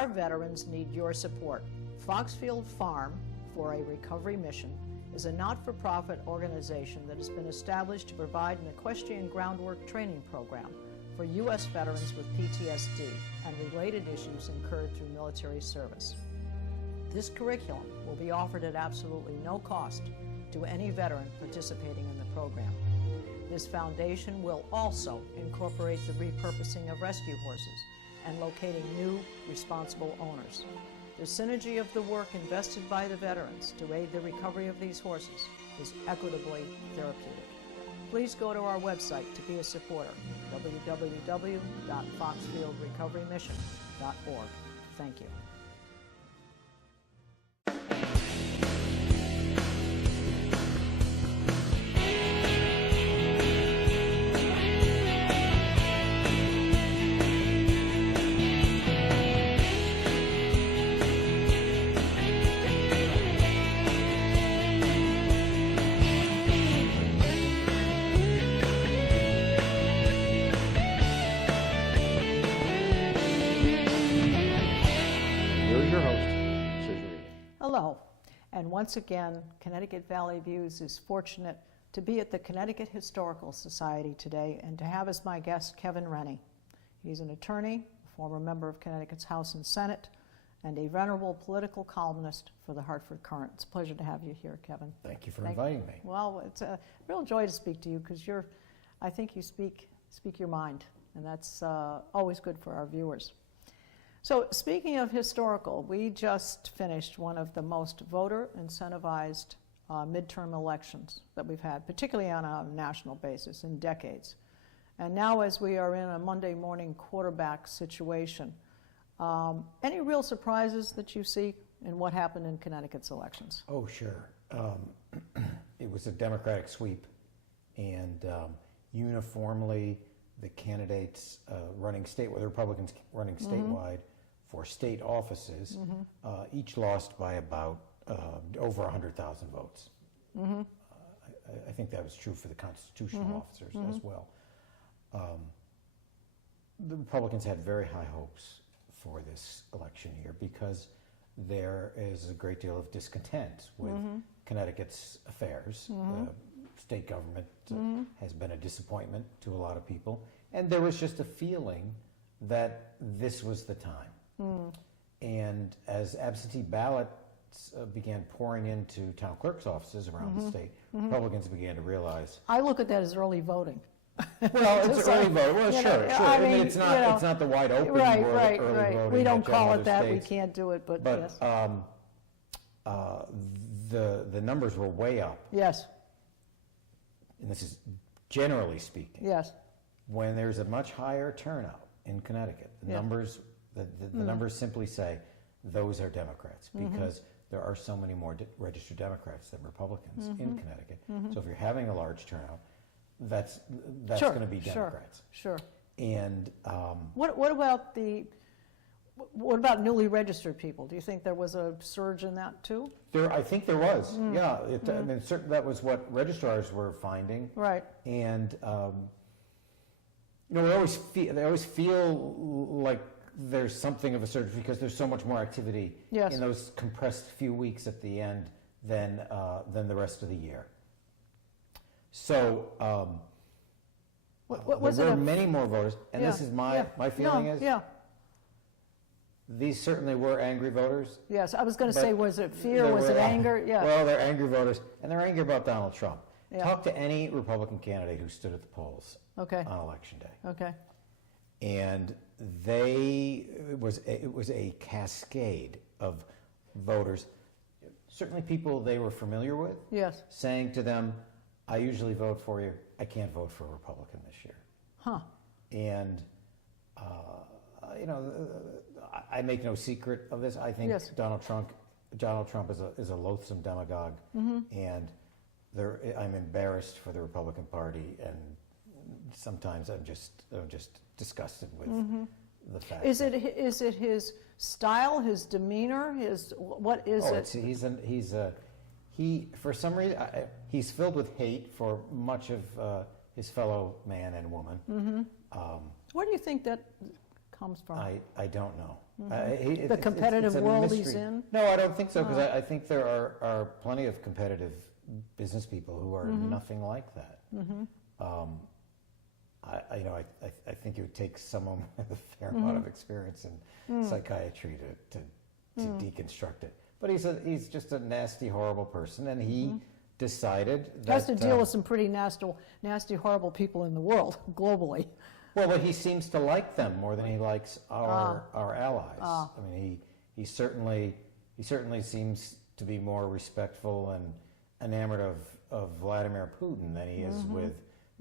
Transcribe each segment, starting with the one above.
our veterans need your support. Foxfield Farm for a Recovery Mission is a not-for-profit organization that has been established to provide an equestrian groundwork training program for U.S. veterans with PTSD and related issues incurred through military service. This curriculum will be offered at absolutely no cost to any veteran participating in the program. This foundation will also incorporate the repurposing of rescue horses and locating new, responsible owners. The synergy of the work invested by the veterans to aid the recovery of these horses is equitably therapeutic. Please go to our website to be a supporter, www.foxfieldrecoverymission.org. Thank you. Hello, and once again, Connecticut Valley Views is fortunate to be at the Connecticut Historical Society today and to have as my guest Kevin Rennie. He's an attorney, a former member of Connecticut's House and Senate, and a venerable political columnist for the Hartford Courant. It's a pleasure to have you here, Kevin. Thank you for inviting me. Well, it's a real joy to speak to you because I think you speak your mind, and that's always good for our viewers. So speaking of historical, we just finished one of the most voter-incentivized midterm elections that we've had, particularly on a national basis, in decades. And now as we are in a Monday morning quarterback situation, any real surprises that you see in what happened in Connecticut's elections? Oh, sure. It was a Democratic sweep, and uniformly the candidates running the Republicans running statewide for state offices, each lost by about over 100,000 votes. I think that was true for the constitutional officers as well. The Republicans had very high hopes for this election year because there is a great deal of discontent with Connecticut's affairs. State government has been a disappointment to a lot of people, and there was just a feeling that this was the time. And as absentee ballots began pouring into town clerk's offices around the state, Republicans began to realize. I look at that as early voting. Well, it's early voting. Well, sure. I mean, it's not the wide open right. early voting. We don't call it that. States. We can't do it, but yes. The numbers were way up. Yes. And this is generally speaking. Yes. When there's a much higher turnout in Connecticut, the numbers simply say those are Democrats because there are so many more registered Democrats than Republicans in Connecticut. So if you're having a large turnout, that's going to be Democrats. Sure. And what about newly registered people? Do you think there was a surge in that too? I think there was. Yeah, I mean, that was what registrars were finding. Right. And they always feel like there's something of a surge because there's so much more activity in those compressed few weeks at the end than the rest of the year. So there were many more voters, and this is my feeling these certainly were angry voters. Yes, I was going to say, was it fear, was it anger? Yeah. Well, they're angry voters, and they're angry about Donald Trump. Yeah. Talk to any Republican candidate who stood at the polls on Election Day. Okay. And it was a cascade of voters, certainly people they were familiar with, saying to them, I usually vote for you, I can't vote for a Republican this year. And, I make no secret of this. I think Donald Trump is a loathsome demagogue, and I'm embarrassed for the Republican Party, and sometimes I'm just disgusted with the fact. Is it his style, his demeanor, what is it? For some reason he's filled with hate for much of his fellow man and woman. Where do you think that comes from? I don't know. The competitive it's a world mystery. he's in? No, I don't think so, because I think there are plenty of competitive business people who are nothing like that. I think it would take someone with a fair amount of experience in psychiatry to deconstruct it. But he's just a nasty, horrible person, and he decided that... Has to deal with some pretty nasty, horrible people in the world, globally. Well, but he seems to like them more than he likes our allies. I mean, he certainly seems to be more respectful and enamored of Vladimir Putin than he is with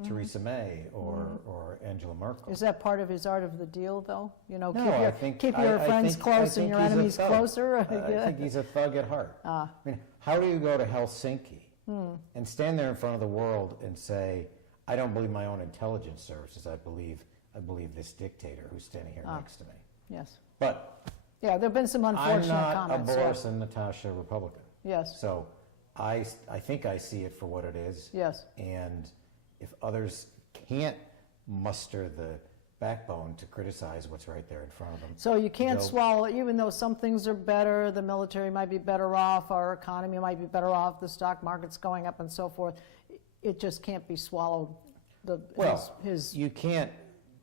Theresa May or Angela Merkel. Is that part of his art of the deal, though? You know, No, keep your friends close and your enemies closer? I think he's a thug at heart. I mean, how do you go to Helsinki and stand there in front of the world and say, I don't believe my own intelligence services, I believe this dictator who's standing here next to me. Yes. But yeah, there have been some unfortunate comments. I'm not a Boris and Natasha Republican. Yes. So I think I see it for what it is. Yes. And if others can't muster the backbone to criticize what's right there in front of them. So you can't swallow, even though some things are better, the military might be better off, our economy might be better off, the stock market's going up and so forth, it just can't be swallowed, his you can't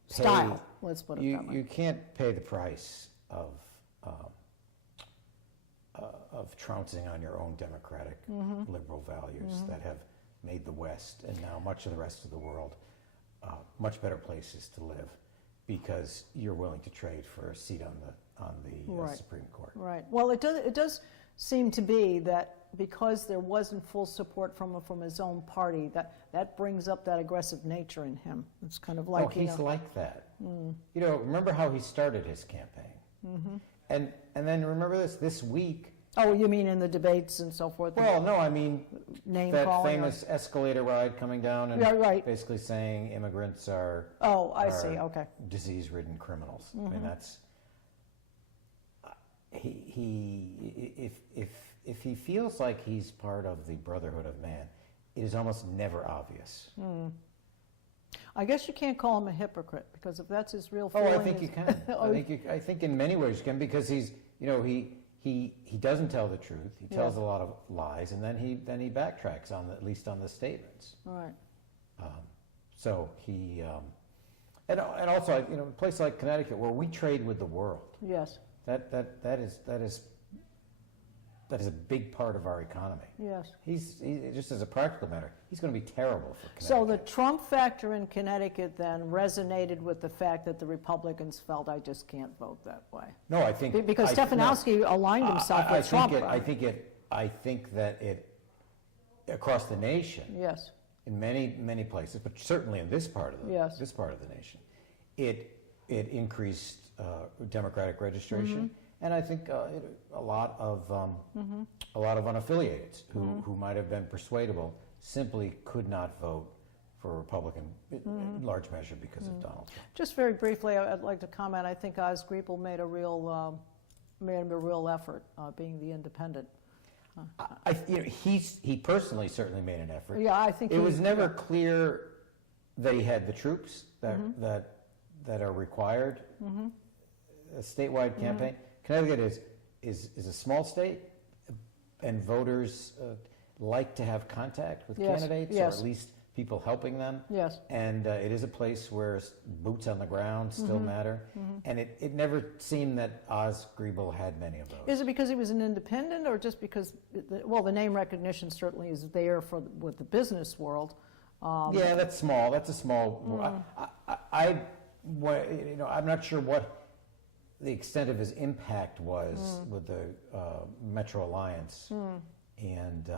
style, let's put it that way. You can't pay the price of trouncing on your own democratic liberal values that have made the West and now much of the rest of the world much better places to live, because you're willing to trade for a seat on the Supreme Court. Right. Well, it does seem to be that because there wasn't full support from his own party, that brings up that aggressive nature in him. It's kind of like he's like that. You know, remember how he started his campaign, and then remember this week. Oh, you mean in the debates and so forth? Well, no, I mean that famous or... escalator ride coming down and basically saying immigrants are see, okay, disease-ridden criminals. I mean, that's if he feels like he's part of the brotherhood of man, it is almost never obvious. I guess you can't call him a hypocrite, because if that's his real feeling. I think you can. I think in many ways you can, because he's, you know, he doesn't tell the truth. He tells a lot of lies, and then he backtracks at least on the statements. Right. So he and also, you know, a place like Connecticut where we trade with the world. Yes. That is a big part of our economy. Yes. He's just as a practical matter, he's going to be terrible for Connecticut. So the Trump factor in Connecticut then resonated with the fact that the Republicans felt, I just can't vote that way. No, I think because Stefanski aligned himself with Trump. I think that it across the nation. Yes. In many places, but certainly in this part of the nation, it increased Democratic registration. And I think a lot of unaffiliated who might have been persuadable simply could not vote for a Republican in large measure because of Donald Trump. Just very briefly, I'd like to comment. I think Oz Griebel made a real effort being the independent. He personally certainly made an effort. Yeah, I think it was never clear that he had the troops that are required. A statewide campaign. Connecticut is a small state, and voters like to have contact with candidates, or at least people helping them. Yes. And it is a place where boots on the ground still matter. And it never seemed that Oz Griebel had many of those. Is it because he was an independent, or just because, the name recognition certainly is there with the business world? Yeah, that's small. That's a small. I'm not sure what the extent of his impact was with the Metro Alliance, and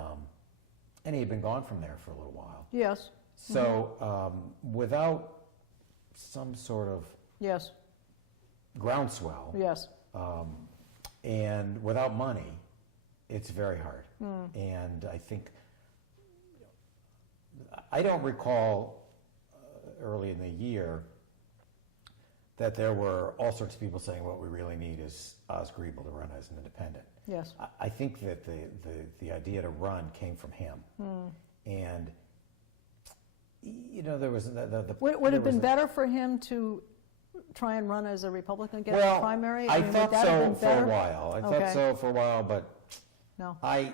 he had been gone from there for a little while. Yes. So without some sort of groundswell, and without money, it's very hard. And I think I don't recall early in the year that there were all sorts of people saying what we really need is Oz Griebel to run as an independent. Yes. I think that the idea to run came from him. And, you know, there was... Would it have been better for him to try and run as a Republican, get Well, a primary? I mean, thought would that have so been for better? a while. I Okay. thought so for a while, but No, I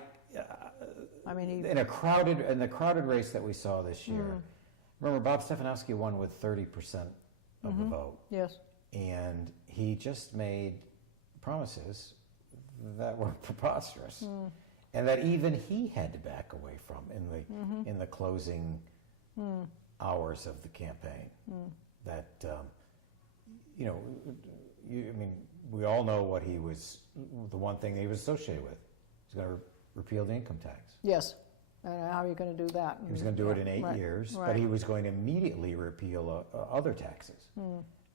mean, in the crowded race that we saw this year. Remember, Bob Stefanski won with 30% of the vote, yes, and he just made promises that were preposterous, and that even he had to back away from in the closing hours of the campaign. That you know, I mean, we all know what he was. The one thing that he was associated with, he was going to repeal the income tax. yes. And how are you going to do that? He was going to do it in 8 Right, years, right. but he was going to immediately repeal other taxes.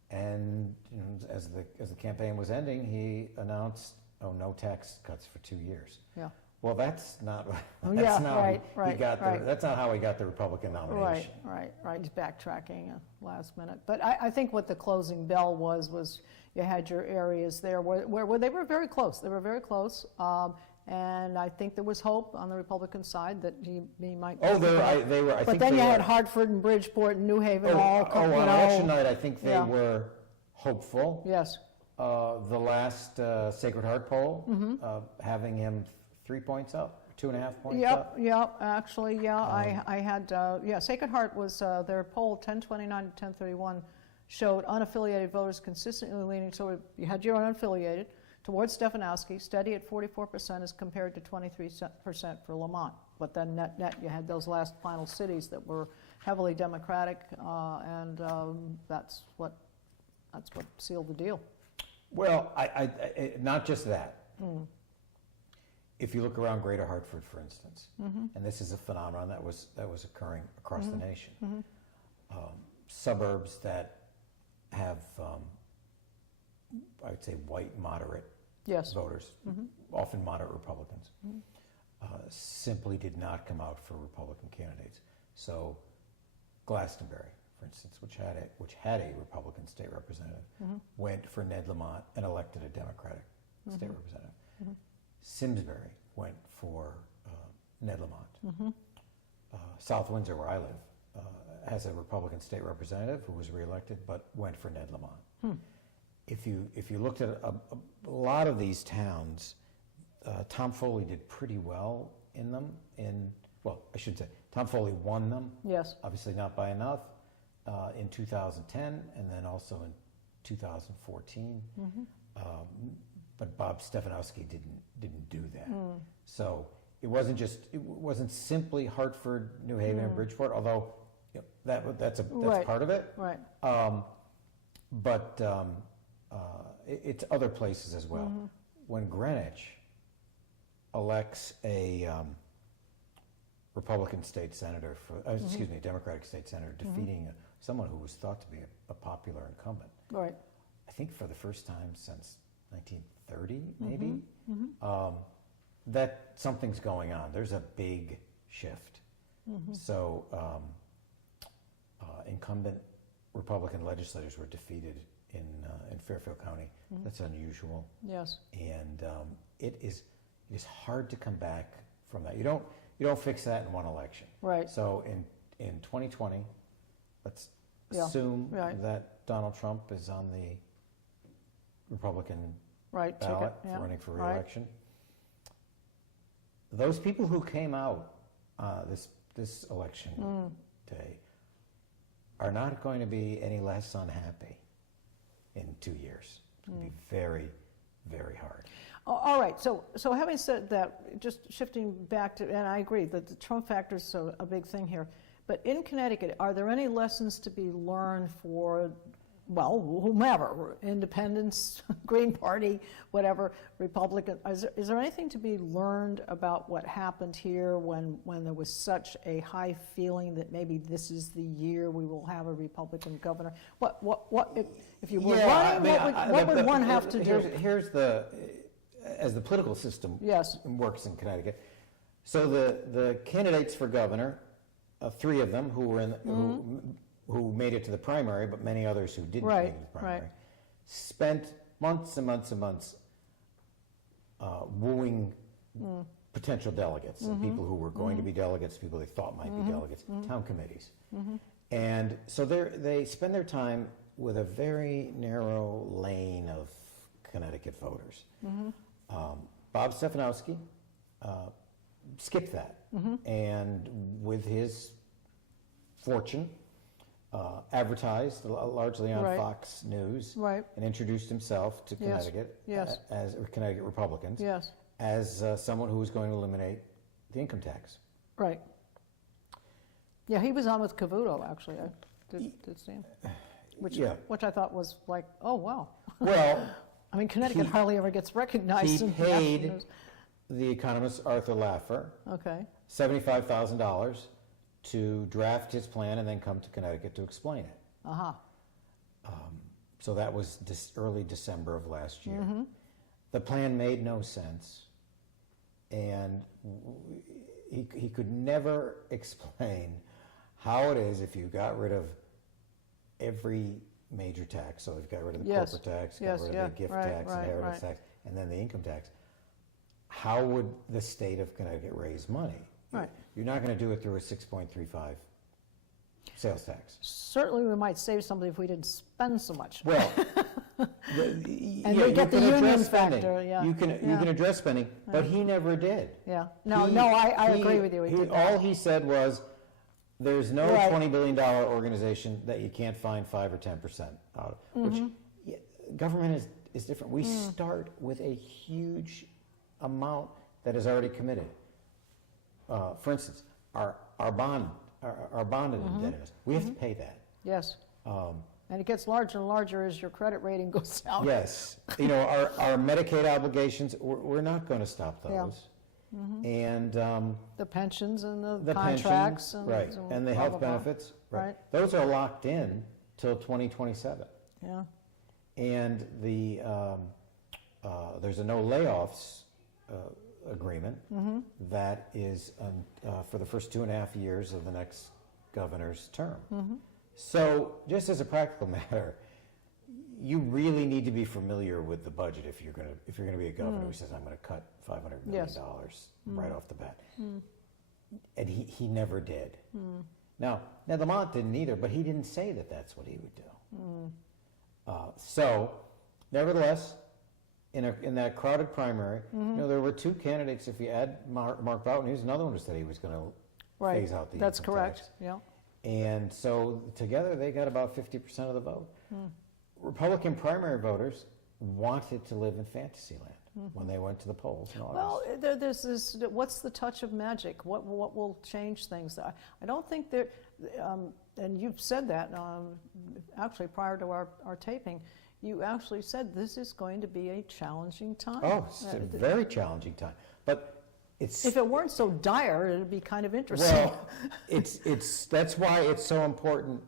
And you know, as the campaign was ending, he announced, "Oh, no tax cuts for 2 years." Yeah. Well, that's not. Oh, That's yeah, not right, he right, got right. That's not how he got the Republican nomination. Right. He's backtracking last minute. But I think what the closing bell was you had your areas there where they were very close. They were very close. And I think there was hope on the Republican side that he might. Oh, they were. I but think then they you were, had Hartford and Bridgeport and New Haven all. on election night, I think they Yeah. were hopeful. Yes. The last Sacred Heart poll, having him 3 points up, 2.5 points up. Yep. Actually, yeah. I had Sacred Heart was their poll 1029 to 1031 showed unaffiliated voters consistently leaning. So you had your unaffiliated towards Stefanski, steady at 44% as compared to 23% for Lamont. But then net, you had those last final cities that were heavily Democratic, and that's what sealed the deal. Well, I not just that. If you look around Greater Hartford, for instance, and this is a phenomenon that was occurring across the nation, suburbs that have, I would say, white moderate Yes. voters, often moderate Republicans, simply did not come out for Republican candidates. So Glastonbury, for instance, which had a Republican state representative, went for Ned Lamont and elected a Democratic state representative. Simsbury went for Ned Lamont. South Windsor, where I live, has a Republican state representative who was reelected but went for Ned Lamont. If you looked at a lot of these towns, Tom Foley did pretty well in them. Well, I should say Tom Foley won them. Yes. Obviously not by enough in 2010, and then also in 2014. But Bob Stefanski didn't do that. So it wasn't simply Hartford, New Haven, and Bridgeport. Although that's Right. part of it. Right. But it's other places as well. When Greenwich elects a Republican state senator a Democratic state senator, defeating someone who was thought to be a popular incumbent. Right. I think for the first time since 1930, maybe, that something's going on. There's a big shift. So incumbent Republican legislators were defeated in Fairfield County. That's unusual. Yes. And it is hard to come back from that. You don't fix that in one election. Right. So in 2020, let's Yeah. assume Right. that Donald Trump is on the Republican Right. ballot Ticket. Yeah. running for Right. re-election. Those people who came out this election day are not going to be any less unhappy in 2 years. It's going to be very, very hard. All right. So having said that, just shifting back to, and I agree that the Trump factor is a big thing here. But in Connecticut, are there any lessons to be learned for, well, whomever, independents, Green Party, whatever, Republican? Is there anything to be learned about what happened here when there was such a high feeling that maybe this is the year we will have a Republican governor? What if you were running? What would one have to do? Here's as the political system works in Connecticut. So the candidates for governor, 3 of them who were who made it to the primary, but many others who didn't make it to the primary, spent months and months and months wooing potential delegates and people who were going to be delegates, people they thought might be delegates, town committees. And so they spend their time with a very narrow lane of Connecticut voters. Bob Stefanski skipped that, and with his fortune, advertised largely on Fox News, and introduced himself to Connecticut as Connecticut Republicans as someone who was going to eliminate the income tax. Right. Yeah, he was on with Cavuto, actually. I did see him. Which I thought was like, oh, wow. Well, I mean, Connecticut hardly ever gets recognized. He paid the economist Arthur Laffer $75,000 to draft his plan and then come to Connecticut to explain it. So that was early December of last year. The plan made no sense, and he could never explain how it is if you got rid of every major tax. So you've got rid of the corporate tax, got rid of the gift tax, inheritance tax, and then the income tax. How would the state of Connecticut raise money? You're not going to do it through a 6.35 sales tax. Certainly we might save something if we didn't spend so much. Well, and we get the union factor. You can address spending, but he never did. I agree with you. All he said was, there's no $20 billion organization that you can't find 5 or 10% out of, which government is different. We start with a huge amount that is already committed. For instance, our bonded indebtedness, we have to pay that. Yes. And it gets larger and larger as your credit rating goes down. Yes. Our Medicaid obligations, we're not going to stop those. And the pensions and the contracts. And the health benefits. Those are locked in till 2027. And there's a no layoffs agreement that is for the first 2.5 years of the next governor's term. So just as a practical matter, you really need to be familiar with the budget if you're going to be a governor who says, I'm going to cut $500 million right off the bat. And he never did. Now Lamont didn't either, but he didn't say that that's what he would do. So nevertheless, in that crowded primary, there were two candidates. If you add Mark Boughton, he was another one who said he was going to phase out the That's income correct. tax. Yeah. And so together they got about 50% of the vote. Republican primary voters wanted to live in Fantasyland when they went to the polls in August. Well, there's this, what's the touch of magic? What will change things? I don't think there, and you've said that actually prior to our taping, you actually said this is going to be a challenging time. Oh, it's a very challenging time. But if it weren't so dire, it'd be kind of interesting. Well, that's why it's so important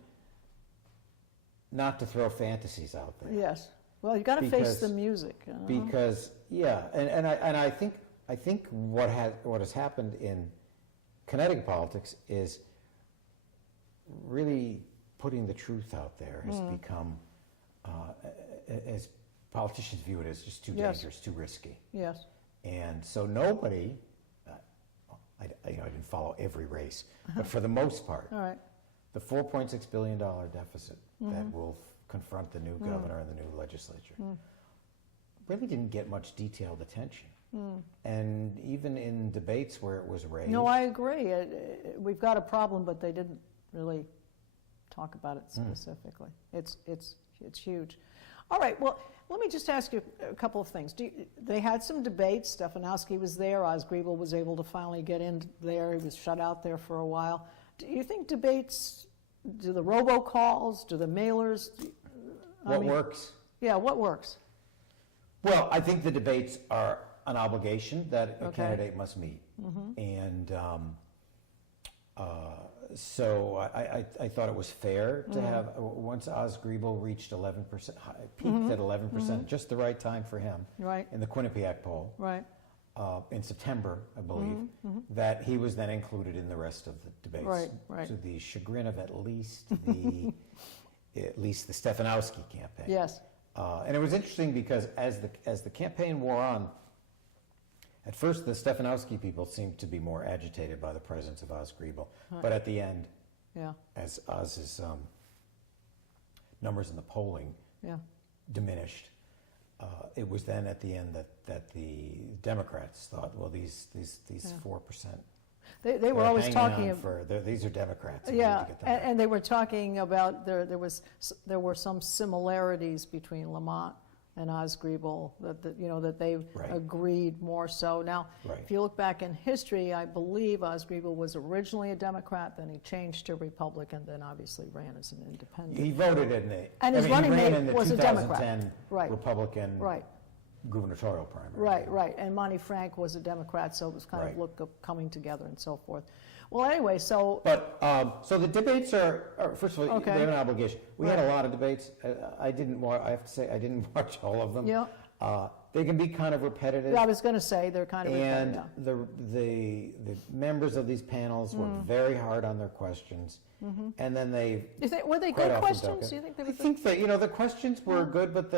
not to throw fantasies out there. Yes. Well, you got to face the music. Because and I think what has happened in Connecticut politics is really putting the truth out there has become, as politicians view it, as just too dangerous, too risky. Yes. And so nobody, I didn't follow every race, but for the most part, the $4.6 billion deficit that will confront the new governor and the new legislature really didn't get much detailed attention. And even in debates where it was raised. No, I agree. We've got a problem, but they didn't really talk about it specifically. It's huge. All right, well, let me just ask you a couple of things. They had some debates. Stefanski was there. Griebel was able to finally get in there. He was shut out there for a while. Do you think debates, do the robocalls, do the mailers? What works? Yeah, what works? Well, I think the debates are an obligation that a candidate must meet. And so I thought it was fair to have, once Griebel reached 11%, peaked at 11%, just the right time for him in the Quinnipiac poll in September, I believe, that he was then included in the rest of the debates, to the chagrin of at least the Stefanski campaign. Yes. And it was interesting because as the campaign wore on, at first the Stefanski people seemed to be more agitated by the presence of Griebel, but at the end, as Oz's numbers in the polling diminished. It was then at the end that the Democrats thought, well, these 4%. They were always talking these are Democrats. Yeah, and they were talking about there were some similarities between Lamont and Griebel that they agreed more so. Now, if you look back in history, I believe Griebel was originally a Democrat, then he changed to Republican, then obviously ran as an independent. He voted in his running mate in the was 2010 a Democrat. Republican gubernatorial primary. Right. And Monty Frank was a Democrat, so it was kind of coming together and so forth. Well, anyway, so... But, so the debates are first of all, they have an obligation. We had a lot of debates. I have to say, I didn't watch all of them. Yeah. They can be kind of repetitive. Yeah, I was going to say, they're kind of repetitive. And the members of these panels worked very hard on their questions. And then were they good questions? Do you think they were good? I think that, the questions were good, but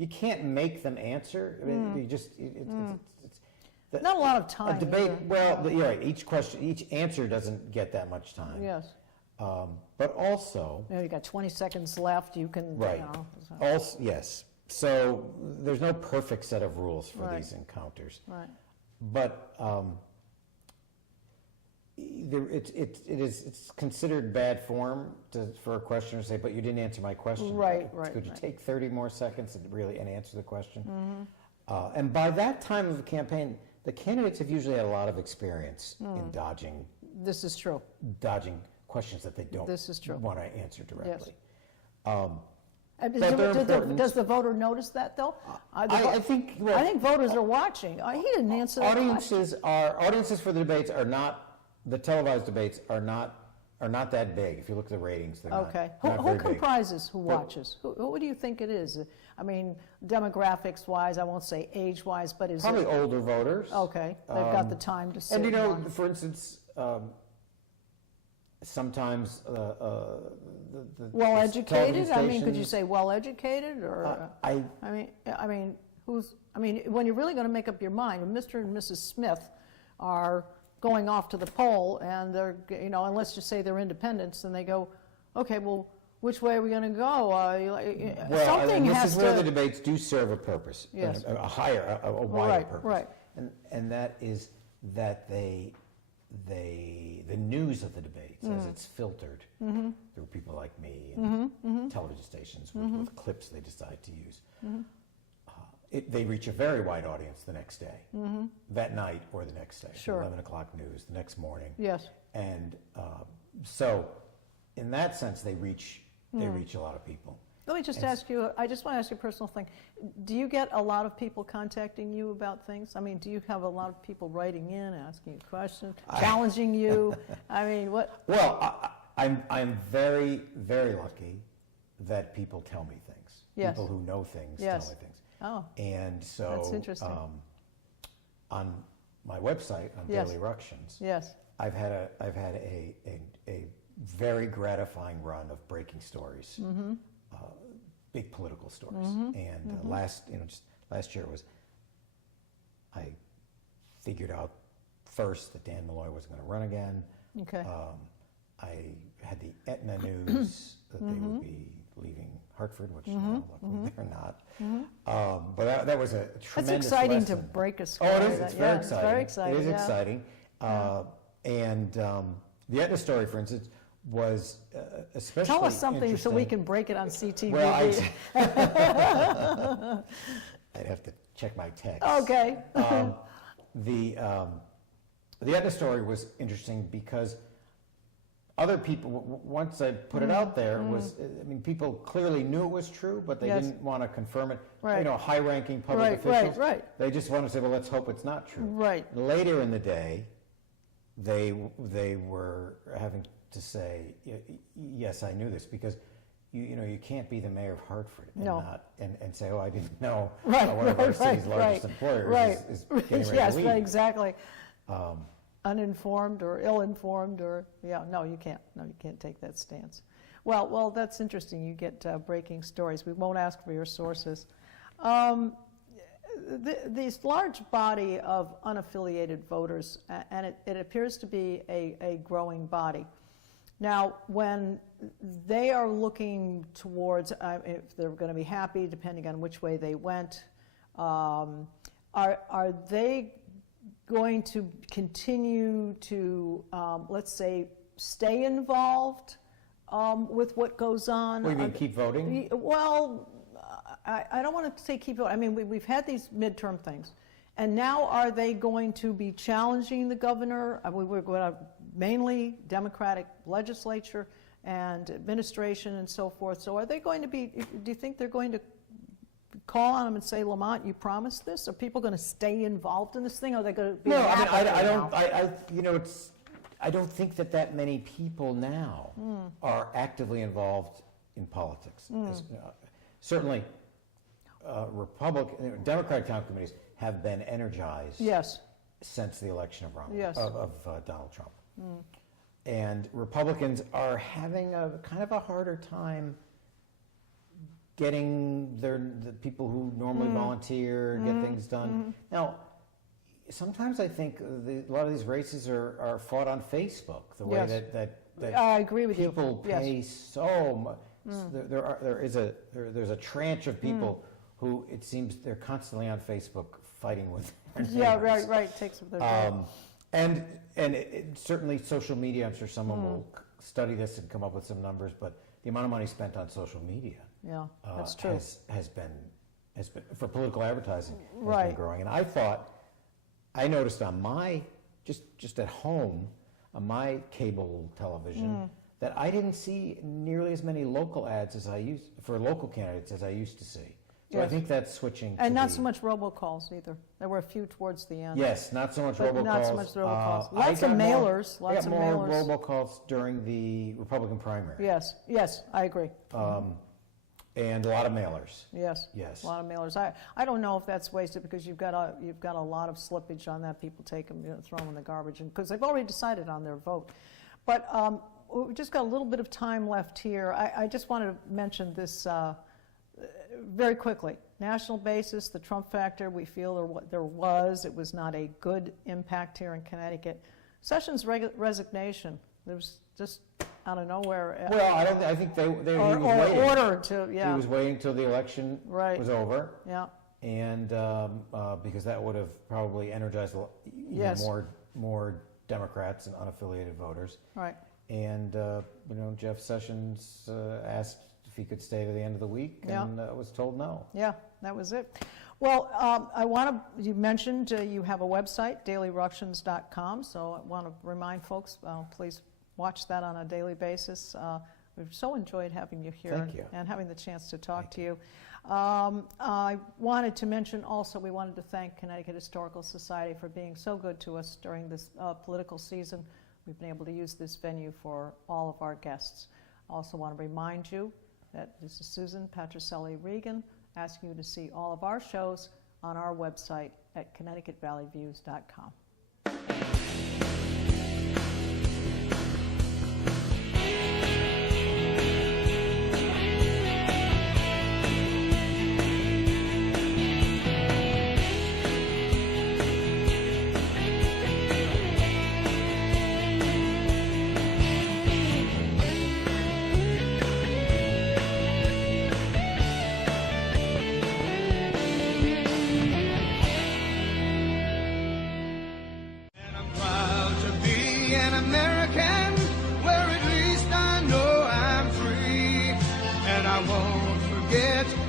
you can't make them answer. I mean, you just... Not a lot of time. A debate, you're right. Each answer doesn't get that much time. Yes. But also... you got 20 seconds left, you can... Right. Also, yes. So there's no perfect set of rules for these encounters. Right. But it's considered bad form for a questioner to say, but you didn't answer my question. Right. Could you take 30 more seconds and answer the question? And by that time of the campaign, the candidates have usually had a lot of experience in dodging. This is true. Dodging questions that they don't want to answer directly. Yes. Does the voter notice that, though? I think voters are watching. He didn't answer that audiences for the debates are not, the televised debates are not that big. If you look at the ratings, they're not who comprises who watches? Who do you think it is? I mean, demographics-wise, I won't say age-wise, but is probably older voters. Okay, they've got the time to sit. And for instance, sometimes well-educated. I mean, could you say well-educated or? I mean, when you're really going to make up your mind, when Mr. and Mrs. Smith are going off to the poll, and they're, and let's just say they're independents, and they go, okay, well, which way are we going to go? This is where the debates do serve a purpose, a wider purpose, right? And that is that the news of the debates, as it's filtered through people like me and television stations with clips they decide to use. They reach a very wide audience the next day, that night or the next day, 11 o'clock news, the next morning. Yes. And so, in that sense, they reach a lot of people. Let me just ask you, I just want to ask you a personal thing. Do you get a lot of people contacting you about things? I mean, do you have a lot of people writing in, asking you questions, challenging you? I mean, what? Well, I'm very, very lucky that people tell me things. Yes. People who know things tell me things. Oh, and so that's interesting. On my website, on Daily Ructions, I've had a very gratifying run of breaking stories, big political stories. And last year I figured out first that Dan Malloy wasn't going to run again. Okay. I had the Aetna news that they would be leaving Hartford, which luckily they're not. But that was a tremendous It's exciting lesson. to break a story. Oh, it is. It's very exciting. It's very exciting. It is exciting. And the Aetna story, for instance, was especially Tell us something so we can break it on CTV. Well, I'd have to check my text. Okay. The Aetna story was interesting because other people, once I put it out there, people clearly knew it was true, but they didn't want to confirm it. Right. High-ranking public officials. Right. They just want to say, well, let's hope it's not true. Right. Later in the day, they were having to say, yes, I knew this, because you can't be the mayor of Hartford and say, oh, I didn't know one of our city's largest employers is getting ready to leave. Yes, exactly. Uninformed or ill-informed or, no, you can't take that stance. Well, that's interesting. You get breaking stories. We won't ask for your sources. This large body of unaffiliated voters, and it appears to be a growing body, Now, when they are looking towards, if they're going to be happy, depending on which way they went, are they going to continue to, let's say, stay involved with what goes on? What do you mean, keep voting? Well, I don't want to say keep voting. I mean, we've had these midterm things. And now are they going to be challenging the governor? We're going to mainly Democratic legislature and administration and so forth. So are they going to be, do you think they're going to call on them and say, Lamont, you promised this? Are people going to stay involved in this thing? Or are they going to be No, I don't think that many people now are actively involved in politics. Certainly, Democratic town committees have been energized since the election of Donald Trump. And Republicans are having a kind of a harder time getting the people who normally volunteer, get things done. Now, sometimes I think a lot of these races are fought on Facebook, the way that I agree with people pay so much. There's a tranche of people who it seems they're constantly on Facebook fighting with their neighbors. Right. Takes their time. And certainly social media, I'm sure someone will study this and come up with some numbers, but the amount of money spent on social media that's true. has been for political advertising has been growing. And I noticed on my, just at home, on my cable television, that I didn't see nearly as many local ads for local candidates as I used to see. So I think that's switching. And not so much robocalls either. There were a few towards the end. Yes, not so much robocalls. Not so much robocalls. Lots of mailers. I got more robocalls during the Republican primary. Yes, I agree. And a lot of mailers. Yes. A lot of mailers. I don't know if that's wasted because you've got a lot of slippage on that. People take them, throw them in the garbage, because they've already decided on their vote. But we've just got a little bit of time left here. I just wanted to mention this very quickly. National basis, the Trump factor, we feel it was not a good impact here in Connecticut. Sessions' resignation, there was just out of nowhere. Well, I think he was waiting. Order to, He was waiting until the election was over. Yeah. And because that would have probably energized more Democrats and unaffiliated voters. Right. And Jeff Sessions asked if he could stay to the end of the week, and was told no. Yeah, that was it. Well, you mentioned you have a website, dailyructions.com, so I want to remind folks, please watch that on a daily basis. We've so enjoyed having you here. Thank you. And having the chance to talk to you. I wanted to mention also, we wanted to thank Connecticut Historical Society for being so good to us during this political season. We've been able to use this venue for all of our guests. I also want to remind you that this is Susan Patricelli-Regan asking you to see all of our shows on our website at ConnecticutValleyViews.com.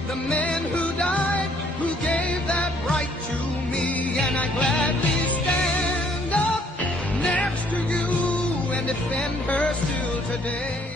The men who died, who gave that right to me, and I gladly stand up next to you and defend her still today.